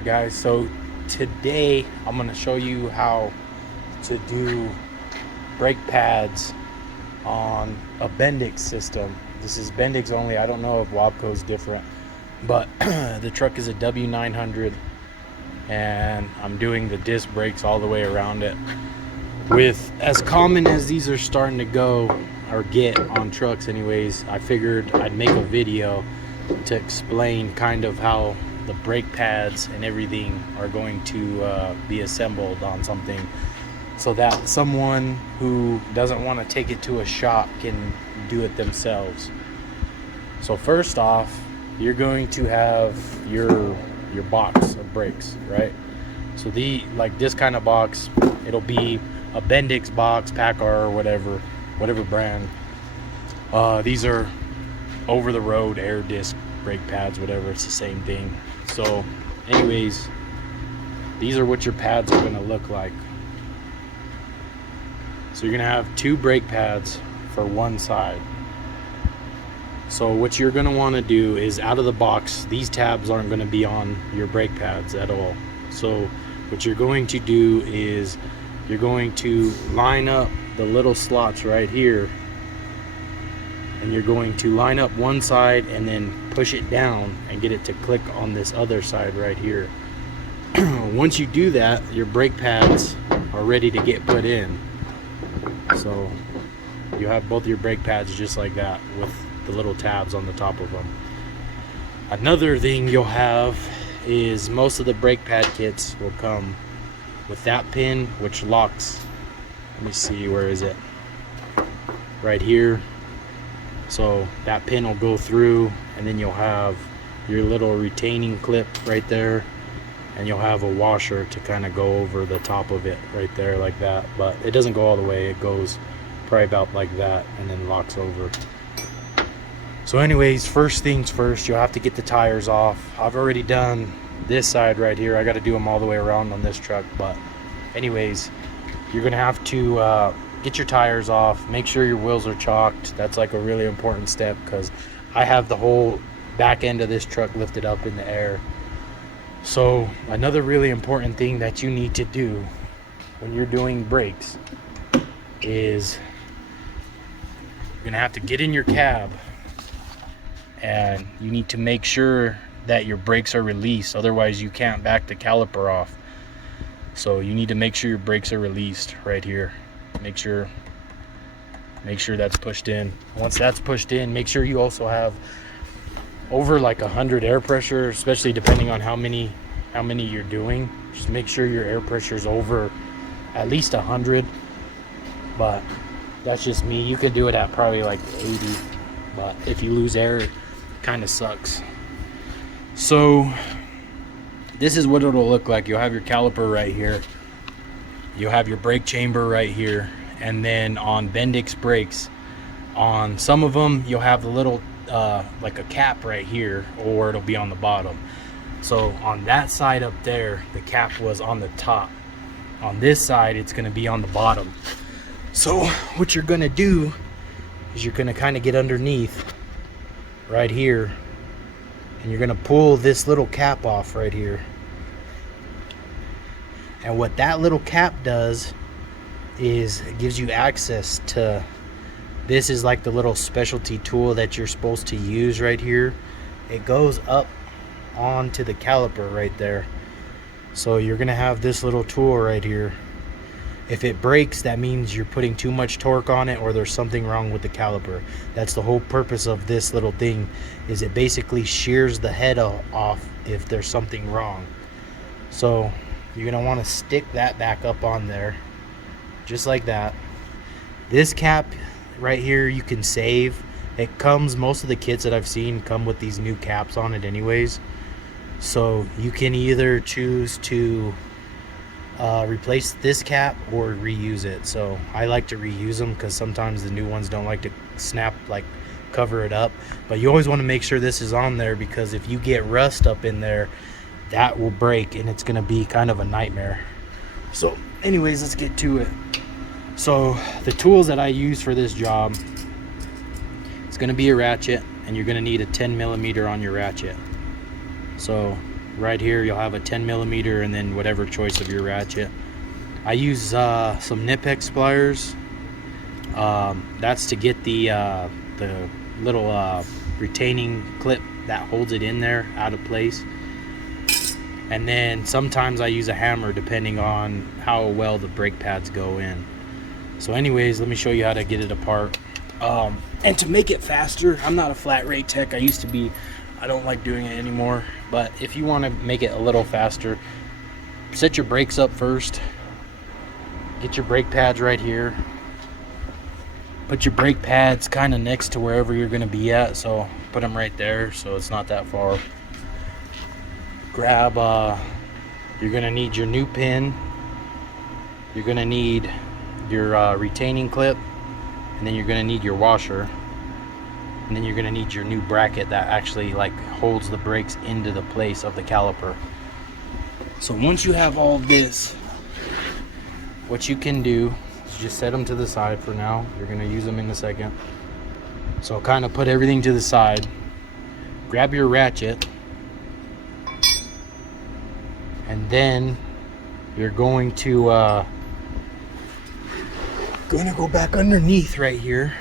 Alright guys, so today I'm going to show you how to do brake pads on a Bendix system. This is Bendix only. I don't know if Wabco's different, but the truck is a W900 and I'm doing the disc brakes all the way around it. With as common as these are starting to go or get on trucks anyways, I figured I'd make a video to explain kind of how the brake pads and everything are going to be assembled on something, so that someone who doesn't want to take it to a shop can do it themselves. So first off, you're going to have your box of brakes, right? So like this kind of box, it'll be a Bendix box, PACCAR, or whatever brand. These are over the road air disc brake pads, whatever, it's the same thing. So anyways, these are what your pads are going to look like. So you're going to have two brake pads for one side. So what you're going to want to do is, out of the box, these tabs aren't going to be on your brake pads at all. So what you're going to do is you're going to line up the little slots right here, and you're going to line up one side and then push it down and get it to click on this other side right here. Once you do that, your brake pads are ready to get put in. So you have both your brake pads just like that with the little tabs on the top of them. Another thing you'll have is most of the brake pad kits will come with that pin which locks. Let me see, where is it? Right here. So that pin will go through, and then you'll have your little retaining clip right there, and you'll have a washer to kind of go over the top of it right there like that. But it doesn't go all the way, it goes probably about like that and then locks over. So anyways, first things first, you'll have to get the tires off. I've already done this side right here. I got to do them all the way around on this truck. But anyways, you're gonna have to get your tires off, make sure your wheels are chalked. That's like a really important step, because I have the whole back end of this truck lifted up in the air. So another really important thing that you need to do when you're doing brakes is you're gonna have to get in your cab, and you need to make sure that your brakes are released, otherwise you can't back the caliper off. So you need to make sure your brakes are released right here. Make sure that's pushed in. Once that's pushed in, make sure you also have over like 100 air pressure, especially depending on how many you're doing. Just make sure your air pressure is over at least 100. But that's just me. You could do it at probably like 80, but if you lose air, it kind of sucks. So this is what it'll look like. You'll have your caliper right here. You'll have your brake chamber right here, and then on Bendix brakes, on some of them you'll have the little like a cap right here, or it'll be on the bottom. So on that side up there, the cap was on the top. On this side, it's going to be on the bottom. So what you're going to do is you're going to kind of get underneath right here, and you're going to pull this little cap off right here. And what that little cap does is it gives you access to, this is like the little specialty tool that you're supposed to use right here. It goes up onto the caliper right there. So you're gonna have this little tool right here. If it breaks, that means you're putting too much torque on it, or there's something wrong with the caliper. That's the whole purpose of this little thing, is it basically shears the head off if there's something wrong. So you're going to want to stick that back up on there, just like that. This cap right here you can save. It comes, most of the kits that I've seen come with these new caps on it anyways. So you can either choose to replace this cap or reuse it. So I like to reuse them, because sometimes the new ones don't like to snap, like cover it up. But you always want to make sure this is on there, because if you get rust up in there, that will break, and it's going to be kind of a nightmare. So anyways, let's get to it. So the tools that I use for this job, it's going to be a ratchet, and you're going to need a 10 millimeter on your ratchet. So Right here you'll have a 10mm and then whatever choice of your ratchet. I use some Knipex pliers. That's to get the little retaining clip that holds it in there out of place. And then sometimes I use a hammer depending on how well the brake pads go in. So anyways, let me show you how to get it apart. And to make it faster, I'm not a flat rate tech. I used to be. I don't like doing it anymore. But if you want to make it a little faster, set your brakes up first. Get your brake pads right here. Put your brake pads kind of next to wherever you're going to be at. So put them right there so it's not that far. Grab, you're going to need your new pin. You're going to need your retaining clip. And then you're going to need your washer. And then you're going to need your new bracket that actually like holds the brakes into the place of the caliper. So once you have all this, what you can do is just set them to the side for now. You're going to use them in a second. So kind of put everything to the side. Grab your ratchet. And then you're going to go back underneath right here.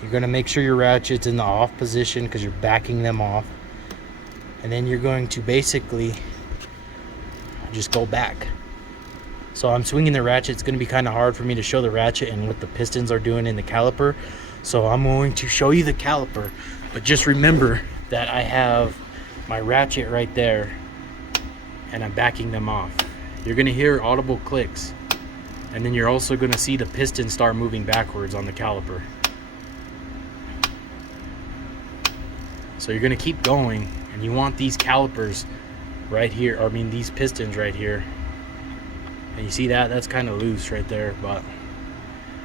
You're going to make sure your ratchet's in the off position because you're backing them off. And then you're going to basically just go back. So I'm swinging the ratchet. It's going to be kind of hard for me to show the ratchet and what the pistons are doing in the caliper. So I'm going to show you the caliper. But just remember that I have my ratchet right there and I'm backing them off. You're going to hear audible clicks. And then you're also going to see the piston start moving backwards on the caliper. So you're going to keep going, and you want these calipers right here, or I mean these pistons right here. And you see that? That's kind of loose right there, but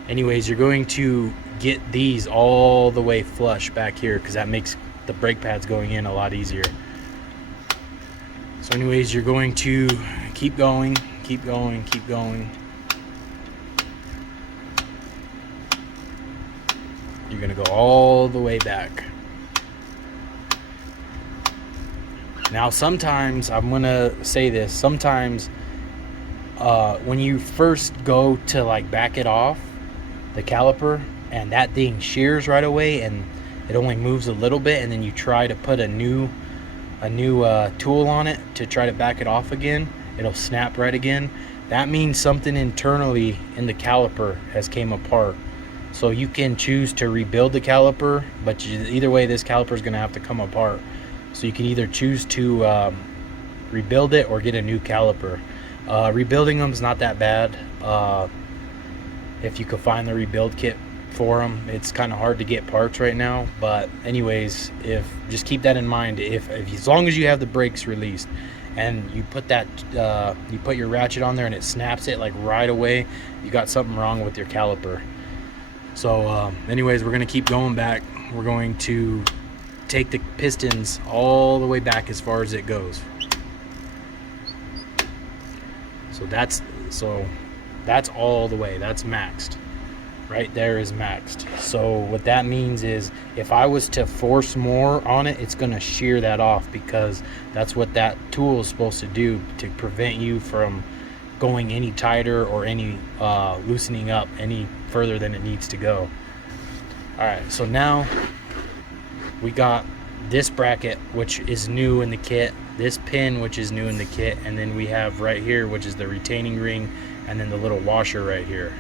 anyways, you're going to get these all the way flush back here because that makes the brake pads going in a lot easier. So anyways, you're going to keep going, keep going, keep going. You're going to go all the way back. Now sometimes, I'm going to say this, sometimes when you first go to like back it off, the caliper, and that thing shears right away and it only moves a little bit, and then you try to put a new tool on it to try to back it off again, it'll snap right again. That means something internally in the caliper has came apart. So you can choose to rebuild the caliper, but either way this caliper is going to have to come apart. So you can either choose to rebuild it or get a new caliper. Rebuilding them is not that bad. If you could find the rebuild kit for them, it's kind of hard to get parts right now. But anyways, just keep that in mind. If as long as you have the brakes released and you put that you put your ratchet on there and it snaps it like right away, you got something wrong with your caliper. So anyways, we're going to keep going back. We're going to take the pistons all the way back as far as it goes. So that's all the way. That's maxed. Right there is maxed. So what that means is if I was to force more on it, it's going to shear that off, because that's what that tool is supposed to do, to prevent you from going any tighter or any loosening up any further than it needs to go. Alright, so now we got this bracket, which is new in the kit, this pin, which is new in the kit, and then we have right here, which is the retaining ring, and then the little washer right here.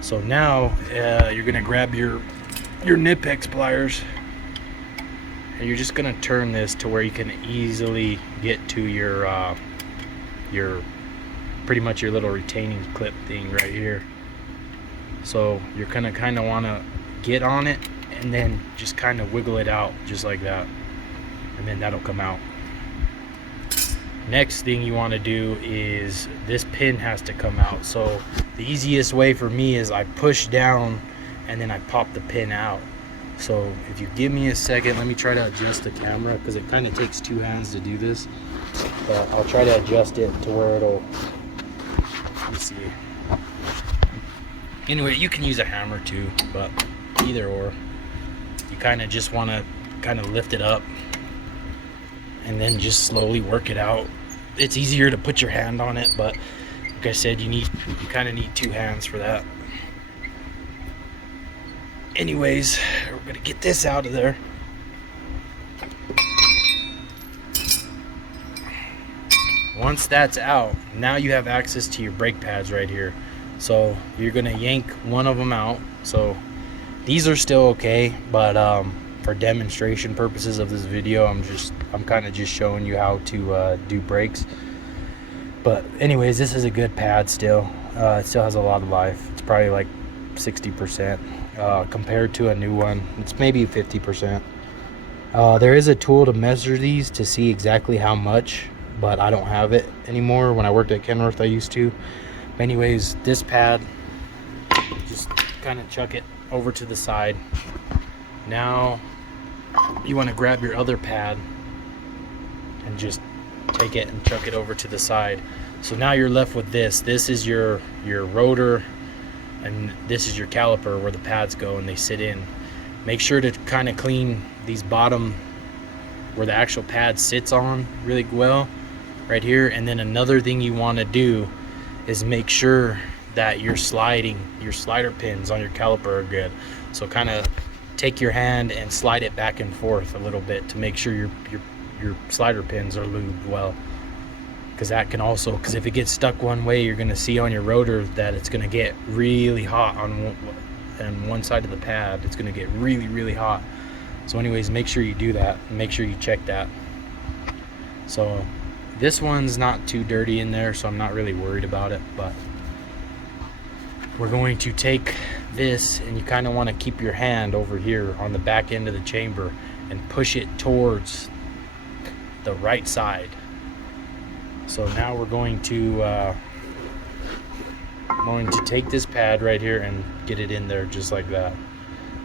So now you're gonna grab your Knipex pliers, and you're just gonna turn this to where you can easily get to your pretty much your little retaining clip thing right here. So you're gonna kind of want to get on it and then just kind of wiggle it out just like that, and then that'll come out. Next thing you want to do is this pin has to come out. So the easiest way for me is I push down and then I pop the pin out. So if you give me a second, let me try to adjust the camera, because it kind of takes two hands to do this, but I'll try to adjust it to where it'll, let's see. Anyway, you can use a hammer too, but either or. You kind of just want to kind of lift it up and then just slowly work it out. It's easier to put your hand on it, but like I said, you kind of need 2 hands for that. Anyways, we're gonna get this out of there. Once that's out, now you have access to your brake pads right here. So you're gonna yank one of them out. So these are still okay, but for demonstration purposes of this video, I'm kind of just showing you how to do brakes. But anyways, this is a good pad still. It still has a lot of life. It's probably like 60% compared to a new one. It's maybe 50%. There is a tool to measure these to see exactly how much, but I don't have it anymore. When I worked at Kenworth, I used to. But anyways, this pad, just kind of chuck it over to the side. Now you want to grab your other pad and just take it and chuck it over to the side. So now you're left with this. This is your rotor, and this is your caliper where the pads go and they sit in. Make sure to kind of clean these bottom where the actual pad sits on really well right here. And then another thing you want to do is make sure that your slider pins on your caliper are good. So kind of take your hand and slide it back and forth a little bit to make sure your slider pins are lubed well, because if it gets stuck one way, you're going to see on your rotor that it's going to get really hot on one side of the pad. It's going to get really hot. So anyways, make sure you do that, and make sure you check that. So this one's not too dirty in there, so I'm not really worried about it. But we're going to take this, and you kind of want to keep your hand over here on the back end of the chamber and push it towards the right side. So now we're going to take this pad right here and get it in there just like that.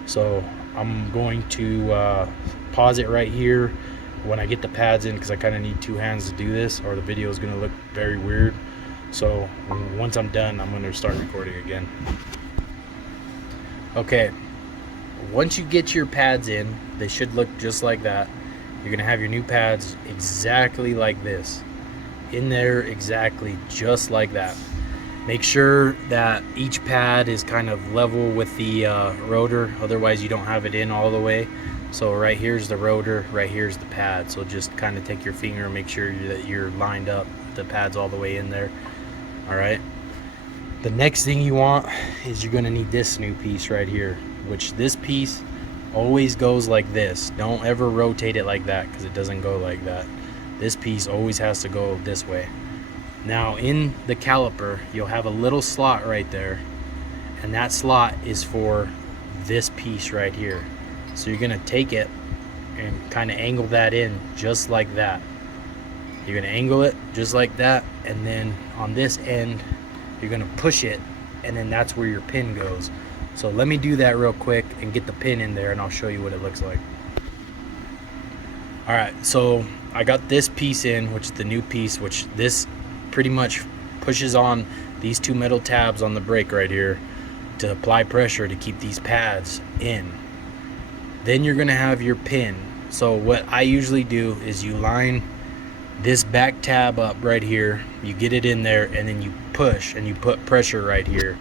So I'm going to pause it right here when I get the pads in, because I kind of need 2 hands to do this, or the video is going to look very weird. So once I'm done, I'm going to start recording again. Okay, once you get your pads in, they should look just like that. You're going to have your new pads exactly like this, in there exactly just like that. Make sure that each pad is kind of level with the rotor, otherwise you don't have it in all the way. So right here's the rotor, right here's the pad. So just kind of take your finger and make sure that you're lined up, the pads all the way in there. All right. The next thing you want is you're going to need this new piece right here, which this piece always goes like this. Don't ever rotate it like that, because it doesn't go like that. This piece always has to go this way. Now in the caliper, you'll have a little slot right there, and that slot is for this piece right here. So you're going to take it and kind of angle that in just like that. You're going to angle it just like that, and then on this end you're going to push it, and then that's where your pin goes. So let me do that real quick and get the pin in there, and I'll show you what it looks like. Alright, so I got this piece in, which is the new piece, which this pretty much pushes on these 2 metal tabs on the brake right here to apply pressure to keep these pads in. Then you're going to have your pin. So what I usually do is you line this back tab up right here, you get it in there, and then you push and you put pressure right here.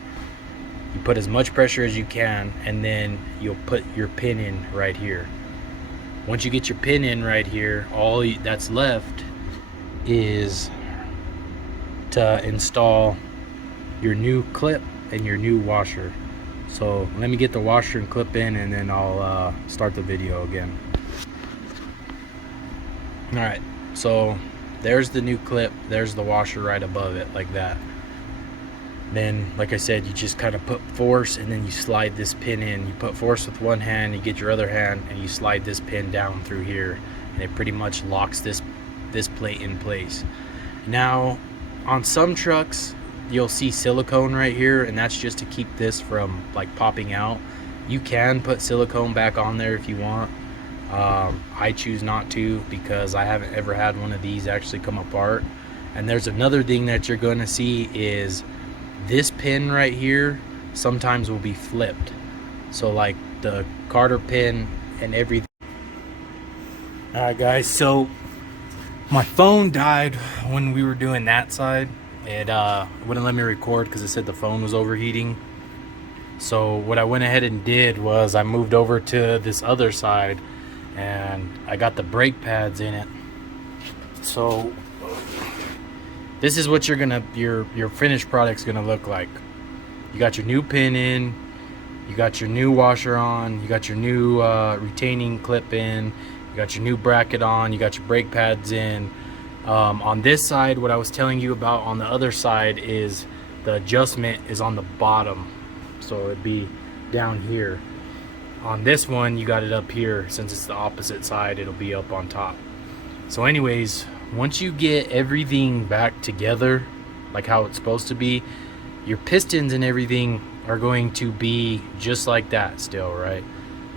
You put as much pressure as you can, and then you'll put your pin in right here. Once you get your pin in right here, all that's left is to install your new clip and your new washer. So let me get the washer and clip in, and then I'll start the video again. Alright, so there's the new clip, there's the washer right above it, like that. Then, like I said, you just kind of put force, and then you slide this pin in. You put force with one hand, you get your other hand, and you slide this pin down through here, and it pretty much locks this plate in place. Now, on some trucks, you'll see silicone right here, and that's just to keep this from like popping out. You can put silicone back on there if you want. I choose not to, because I haven't ever had one of these actually come apart. And there's another thing that you're going to see is this pin right here sometimes will be flipped. So like the Carter pin and everything. Alright guys, so My phone died when we were doing that side. It wouldn't let me record because it said the phone was overheating. So what I went ahead and did was I moved over to this other side and I got the brake pads in it. So this is what your finished product's gonna look like. You got your new pin in, you got your new washer on, you got your new retaining clip in, you got your new bracket on, you got your brake pads in. On this side, what I was telling you about on the other side is the adjustment is on the bottom, so it'd be down here. On this one, you got it up here. Since it's the opposite side, it'll be up on top. So anyways, once you get everything back together like how it's supposed to be, your pistons and everything are going to be just like that still, right?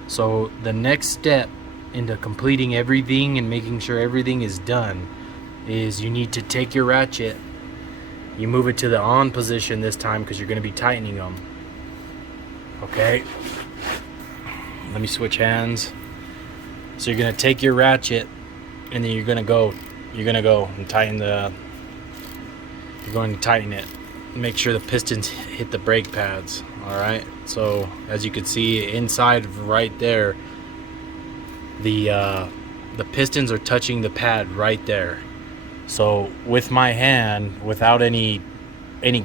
So the next step into completing everything and making sure everything is done is you need to take your ratchet, you move it to the on position this time because you're going to be tightening them. Okay, let me switch hands. So you're going to take your ratchet and then you're going to go and tighten you're going to tighten it. Make sure the pistons hit the brake pads. All right, so as you can see inside right there, the pistons are touching the pad right there. So with my hand, without any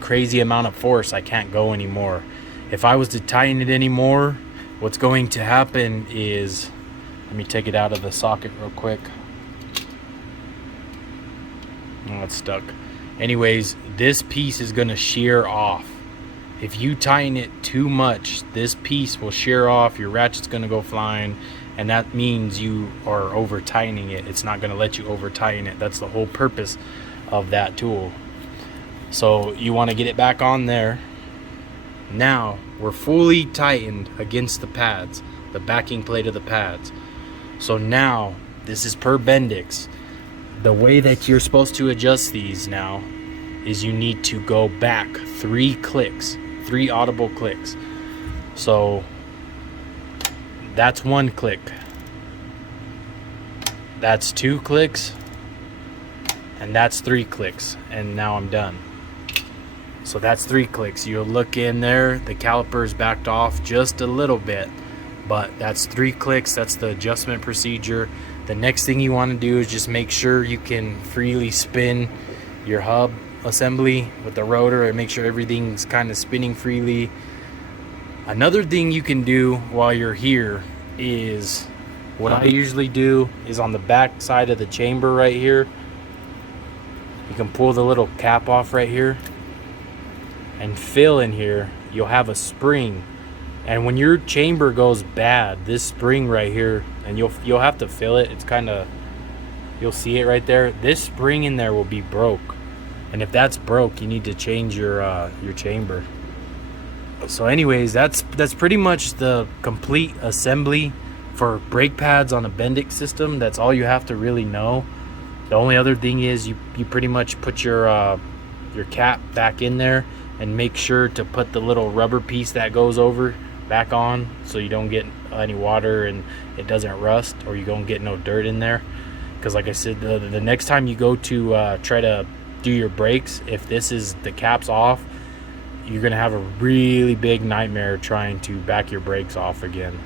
crazy amount of force, I can't go anymore. If I was to tighten it anymore, what's going to happen is, let me take it out of the socket real quick. Oh, it's stuck. Anyways, this piece is going to shear off. If you tighten it too much, this piece will shear off, your ratchet's going to go flying, and that means you are over tightening it. It's not going to let you over tighten it. That's the whole purpose of that tool. So you want to get it back on there. Now we're fully tightened against the pads, the backing plate of the pads. So now this is per Bendix. The way that you're supposed to adjust these now is you need to go back 3 clicks, 3 audible clicks. So that's 1 click, that's 2 clicks, and that's 3 clicks, and now I'm done. So that's 3 clicks. You'll look in there, the caliper's backed off just a little bit, but that's 3 clicks. That's the adjustment procedure. The next thing you want to do is just make sure you can freely spin your hub assembly with the rotor and make sure everything's kind of spinning freely. Another thing you can do while you're here is, what I usually do is on the back side of the chamber right here, you can pull the little cap off right here and fill in here. You'll have a spring, and when your chamber goes bad, this spring right here, and you'll have to fill it, it's kind of, you'll see it right there, this spring in there will be broke, and if that's broke, you need to change your chamber. So anyways, that's pretty much the complete assembly for brake pads on a Bendix system. That's all you have to really know. The only other thing is you pretty much put your cap back in there and make sure to put the little rubber piece that goes over back on so you don't get any water and it doesn't rust, or you don't get no dirt in there. Because like I said, the next time you go to try to do your brakes, if the cap's off, you're gonna have a really big nightmare trying to back your brakes off again.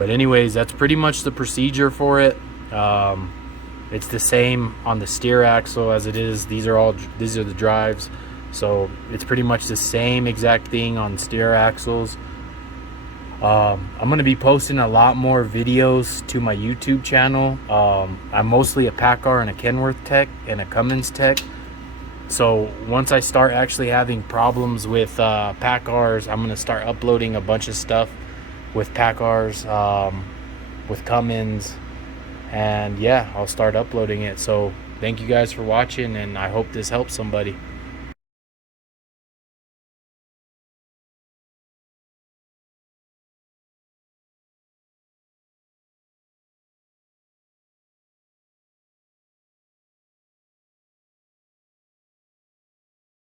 But anyways, that's pretty much the procedure for it. It's the same on the steer axle as it is. These are the drives, so it's pretty much the same exact thing on steer axles. I'm gonna be posting a lot more videos to my YouTube channel. I'm mostly a PACCAR and a Kenworth tech and a Cummins tech. So once I start actually having problems with PACCARs, I'm gonna start uploading a bunch of stuff with PACCARs, with Cummins, and yeah, I'll start uploading it. So thank you guys for watching, and I hope this helps somebody.